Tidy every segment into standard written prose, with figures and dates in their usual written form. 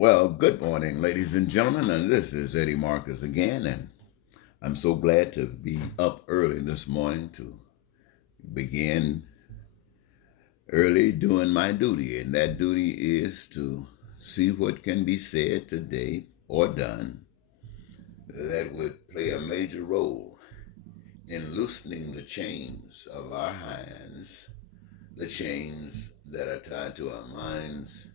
Well, good morning, ladies and gentlemen, and this is Eddie Marcus again, and I'm so glad to be up early this morning to begin early doing my duty, and that duty is to see what can be said today or done that would play a major role in loosening the chains of our hands, the chains that are tied to our minds,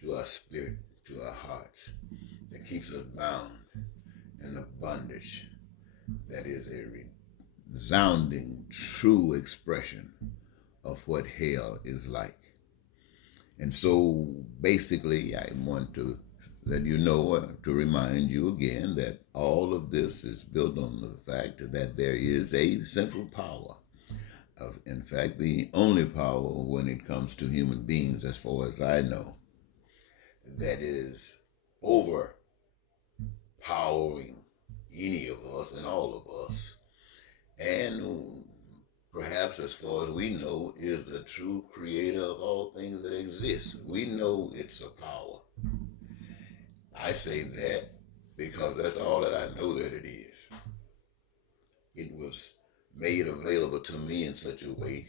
to our spirit, to our hearts, that keeps us bound in the bondage that is a resounding, true expression of what hell is like. And so basically, I want to let you know, to remind you again, that all of this is built on the fact that there is a central power. In fact, the only power when it comes to human beings, as far as I know, that is overpowering any of us and all of us, and perhaps as far as we know, is the true creator of all things that exist. We know it's a power. I say that because that's all that I know that it is. It was made available to me in such a way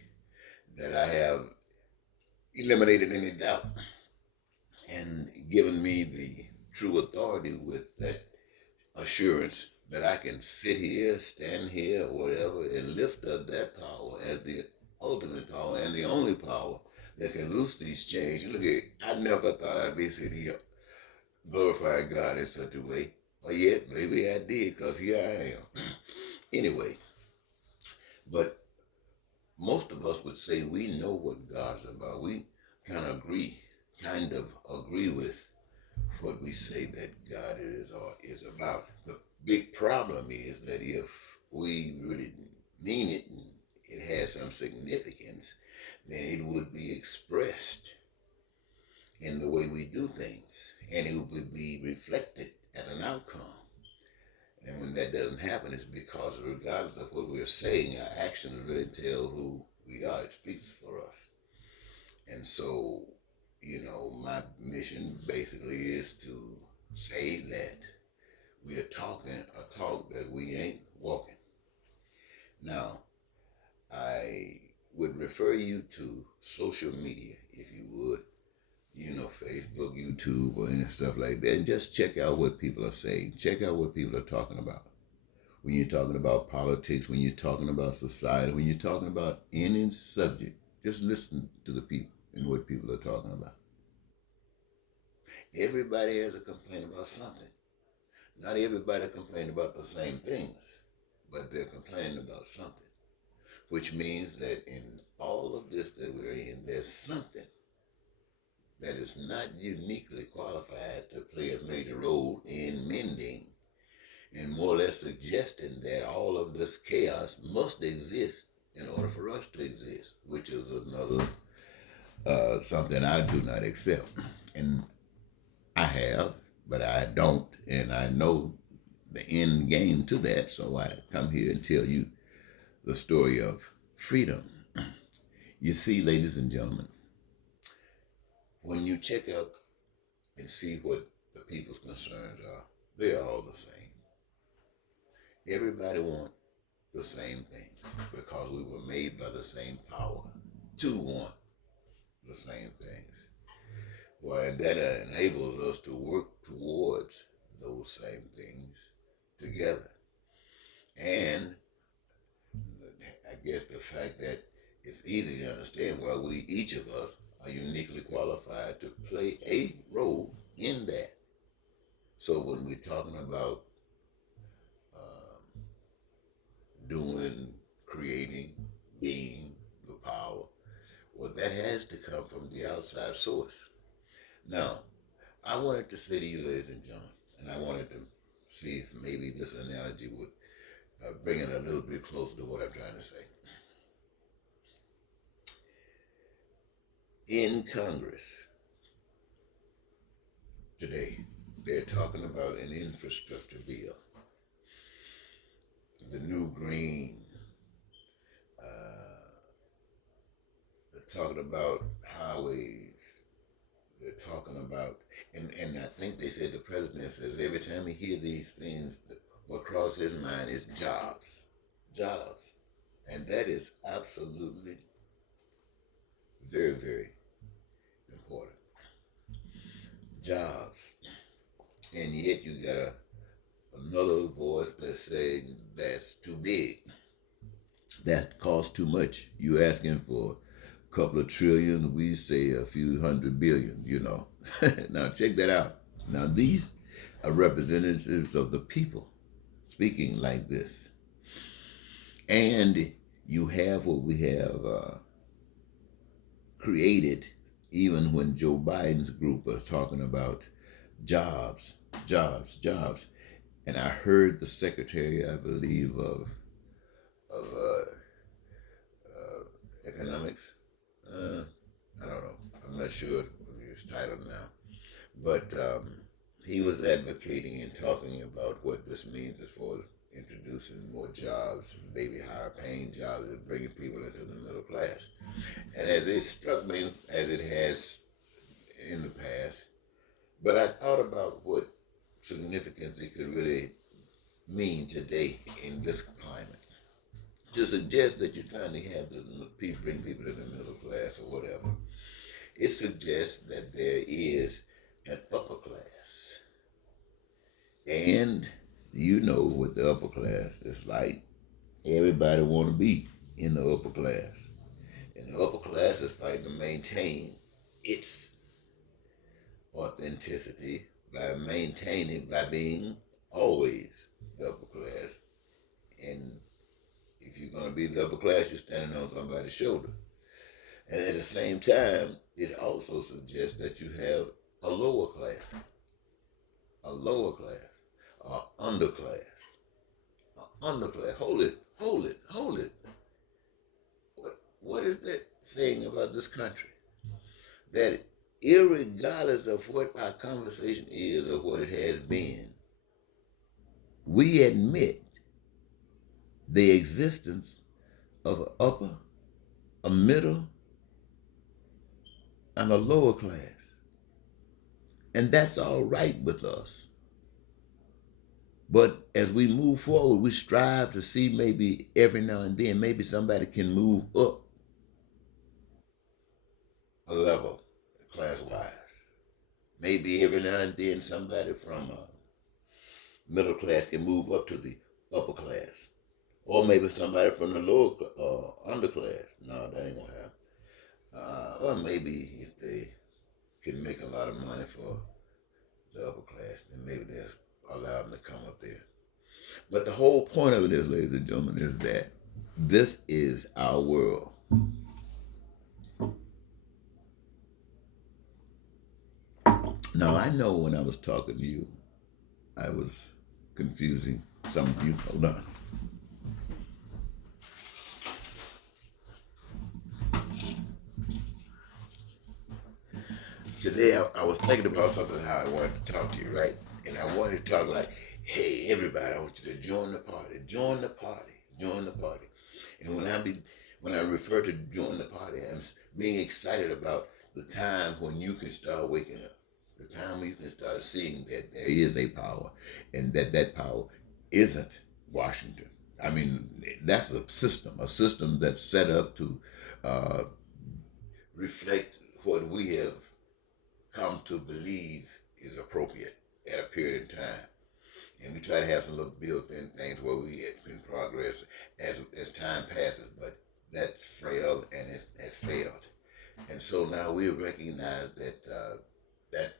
that I have eliminated any doubt and given me the true authority with that assurance that I can sit here, stand here, or whatever, and lift up that power as the ultimate power and the only power that can loose these chains. Look at, I never thought I'd be sitting here glorifying God in such a way. Or yet, maybe I did, because here I am. Anyway, but most of us would say we know what God's about. We kind of agree with what we say that God is or is about. The big problem is that if we really mean it and it has some significance, then it would be expressed in the way we do things, and it would be reflected as an outcome. And when that doesn't happen, it's because regardless of what we're saying, our actions really tell who we are. It speaks for us. And so, my mission basically is to say that we are talking a talk that we ain't walking. Now, I would refer you to social media, if you would, Facebook, YouTube, or any stuff like that, and just check out what people are saying. Check out what people are talking about. When you're talking about politics, when you're talking about society, when you're talking about any subject, just listen to the people and what people are talking about. Everybody has a complaint about something. Not everybody complains about the same things, but they're complaining about something, which means that in all of this that we're in, there's something that is not uniquely qualified to play a major role in mending and more or less suggesting that all of this chaos must exist in order for us to exist, which is another something I do not accept. And I have, but I don't, and I know the end game to that, so I come here and tell you the story of freedom. You see, ladies and gentlemen, when you check out and see what the people's concerns are, they're all the same. Everybody wants the same thing because we were made by the same power to want the same things. Well, that enables us to work towards those same things together. And I guess the fact that it's easy to understand why we, each of us, are uniquely qualified to play a role in that. So when we're talking about um, doing, creating, being the power, well, that has to come from the outside source. Now, I wanted to say to you, ladies and gentlemen, and I wanted to see if maybe this analogy would bring it a little bit closer to what I'm trying to say. In Congress today, they're talking about an infrastructure bill, the new green. Uh, they're talking about highways. They're talking about, and I think they said the president says every time he hears these things, what crosses his mind is jobs. Jobs. And that is absolutely very, very important. Jobs. And yet you got another voice that's saying that's too big. That costs too much. You asking for a couple of trillion, we say a few hundred billion, you know. Now check that out. Now these are representatives of the people speaking like this. And you have what we have created even when Joe Biden's group was talking about jobs, jobs, jobs. And I heard the secretary, I believe, of economics. I don't know. I'm not sure his title now, but he was advocating and talking about what this means as far as introducing more jobs, maybe higher paying jobs, and bringing people into the middle class. And as it struck me, as it has in the past, but I thought about what significance it could really mean today in this climate. To suggest that you're trying to have the people bring people to the middle class or whatever, it suggests that there is an upper class, and you know what the upper class is like. Everybody want to be in the upper class, and the upper class is fighting to maintain its authenticity by maintaining by being always the upper class. And if you're going to be the upper class, you're standing on somebody's shoulder. And at the same time, it also suggests that you have a lower class, an underclass, an underclass. Hold it, hold it, hold it. What is that saying about this country? That irregardless of what our conversation is or what it has been, we admit the existence of an upper, a middle, and a lower class. And that's all right with us. But as we move forward, we strive to see maybe every now and then, maybe somebody can move up a level class-wise. Maybe every now and then somebody from middle class can move up to the upper class. Or maybe somebody from the lower underclass. No, that ain't gonna happen. Or maybe if they can make a lot of money for the upper class, then maybe they'll allow them to come up there. But the whole point of it is, ladies and gentlemen, is that this is our world. Now, I know when I was talking to you, I was confusing some of you. Hold on. Today, I was thinking about something how I wanted to talk to you, right? And I wanted to talk like, hey, everybody, I want you to join the party, join the party, join the party. And when I refer to join the party, I'm being excited about the time when you can start waking up, the time when you can start seeing that there is a power, and that power isn't Washington. I mean, that's a system that's set up to reflect what we have come to believe is appropriate at a period of time. And we try to have some little built-in things where we can progress as time passes, but that's frail and it has failed. And so now we recognize that that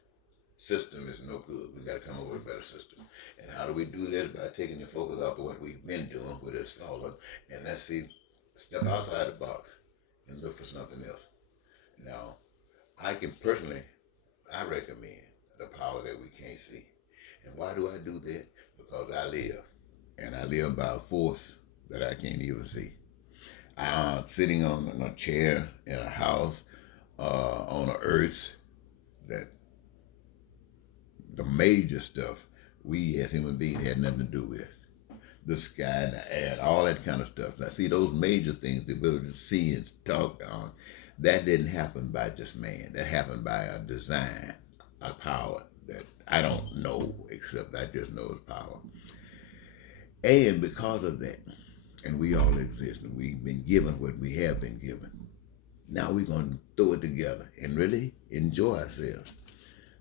system is no good. We got to come up with a better system. And how do we do this? By taking the focus off of what we've been doing, what has fallen, and let's see, step outside the box and look for something else. Now, I recommend the power that we can't see. And why do I do that? Because I live. And I live by a force that I can't even see. I'm sitting on a chair in a house on an earth that the major stuff we as human beings had nothing to do with. The sky and the air, all that kind of stuff. Now, see, those major things, the ability to see and talk on, that didn't happen by just man. That happened by a design, a power that I don't know, except I just know His power. And because of that, and we all exist, and we've been given what we have been given. Now we're going to throw it together and really enjoy ourselves.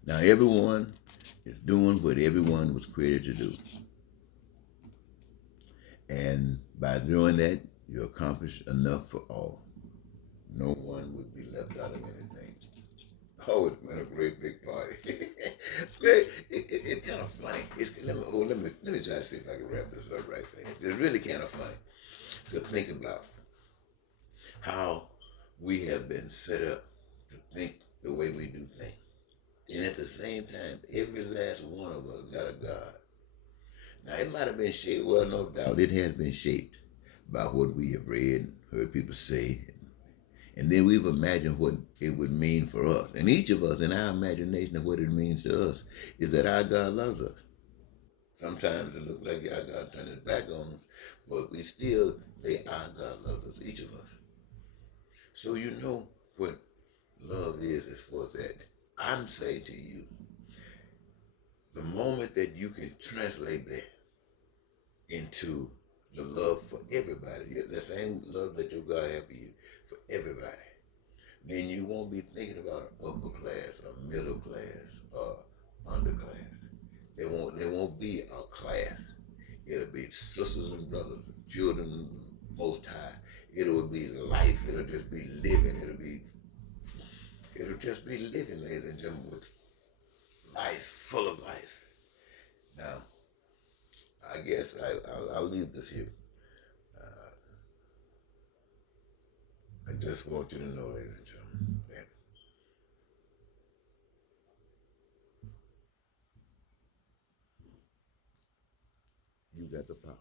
Now everyone is doing what everyone was created to do. And by doing that, you accomplish enough for all. No one would be left out of anything. Oh, it's been a great big party. It's kind of funny. Let me try to see if I can wrap this up right fast. It's really kind of funny to think about how we have been set up to think the way we do things. And at the same time, every last one of us got a God. Now, it might have been shaped, well, no doubt, it has been shaped by what we have read, heard people say, and then we've imagined what it would mean for us. And each of us, in our imagination of what it means to us, is that our God loves us. Sometimes it looks like our God turned his back on us, but we still say our God loves us, each of us. So you know what love is as far as that. I'm saying to you, the moment that you can translate that into the love for everybody, the same love that your God has for you, for everybody, then you won't be thinking about upper class or middle class or underclass. There won't be a class. It'll be sisters and brothers, children most high. It'll be life. It'll just be living. It'll just be living, ladies and gentlemen, with life, full of life. Now, I guess I'll leave this here. Uh, I just want you to know, ladies and gentlemen, that you got the power.